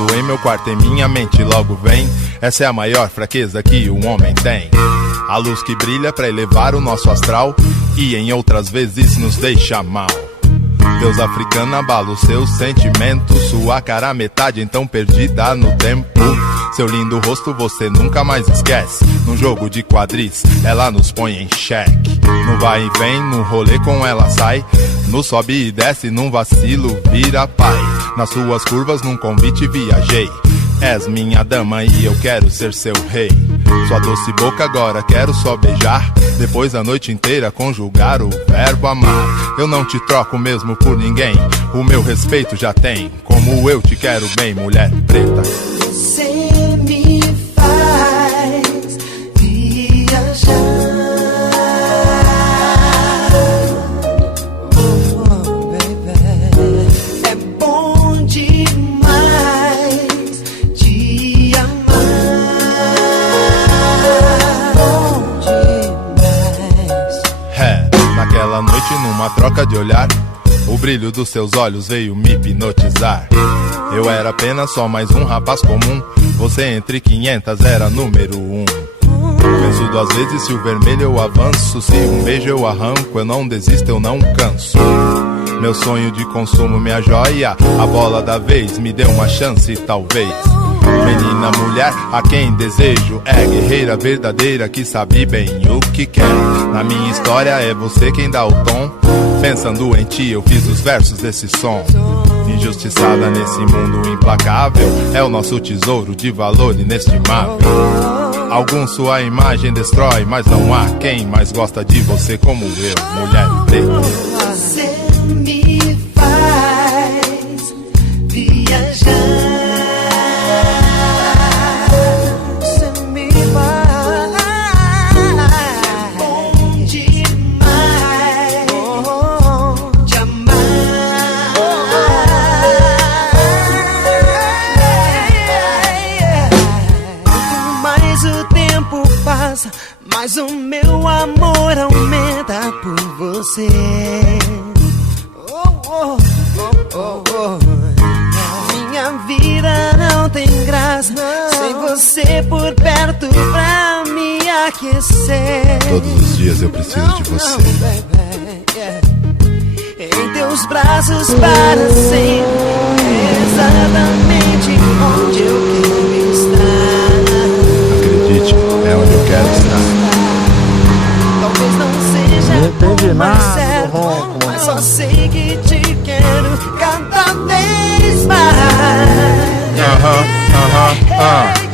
Trancado em meu quarto, em minha mente logo vem. Essa é a maior fraqueza que um homem tem. A luz que brilha pra elevar o nosso astral e em outras vezes nos deixa mal. Deus africano abala os seus sentimentos. Sua cara metade então perdida no tempo. Seu lindo rosto você nunca mais esquece. Num jogo de quadris ela nos põe em xeque. No vai e vem, no rolê com ela sai. No sobe e desce, num vacilo vira pai. Nas suas curvas num convite viajei. És minha dama e eu quero ser seu rei. Sua doce boca agora quero só beijar. Depois a noite inteira conjugar o verbo amar. Eu não te troco mesmo por ninguém. O meu respeito já tem. Como eu te quero bem, mulher preta. Você me faz viajar. Naquela noite, numa troca de olhar, o brilho dos seus olhos veio me hipnotizar. Eu era apenas só mais um rapaz comum. Você entre 500 era número 1. Penso 2 vezes se o vermelho eu avanço. Se um beijo eu arranco, eu não desisto, eu não canso. Meu sonho de consumo, minha joia, a bola da vez, me dê uma chance talvez. Menina, mulher, a quem desejo é guerreira verdadeira que sabe bem o que quer. Na minha história é você quem dá o tom. Pensando em ti eu fiz os versos desse som. Injustiçada nesse mundo implacável, é o nosso tesouro de valor inestimável. Alguns sua imagem destrói, mas não há quem mais gosta de você como eu, mulher preta. Você me faz viajar. Mas o meu amor aumenta por você. Minha vida não tem graça sem você por perto pra me aquecer. Todos os dias eu preciso de você. Em teus braços para sempre, exatamente onde eu quero estar. Acredite, é onde eu quero estar. Talvez não seja mais certo, mas só sei que te quero cada vez mais.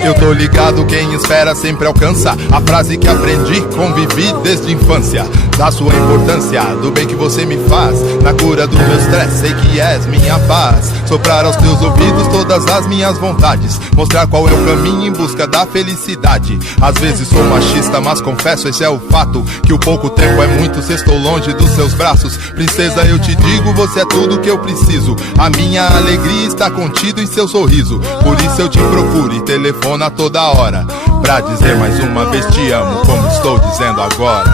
Eu tô ligado, quem espera sempre alcança. A frase que aprendi, convivi desde a infância. Da sua importância, do bem que você me faz. Na cura do meu estresse, sei que és minha paz. Soprar aos teus ouvidos todas as minhas vontades. Mostrar qual é o caminho em busca da felicidade. Às vezes sou machista, mas confesso, esse é o fato. Que o pouco tempo é muito, se estou longe dos seus braços. Princesa, eu te digo, você é tudo que eu preciso. A minha alegria está contida em seu sorriso. Por isso eu te procuro e telefona toda hora, pra dizer mais uma vez te amo, como estou dizendo agora.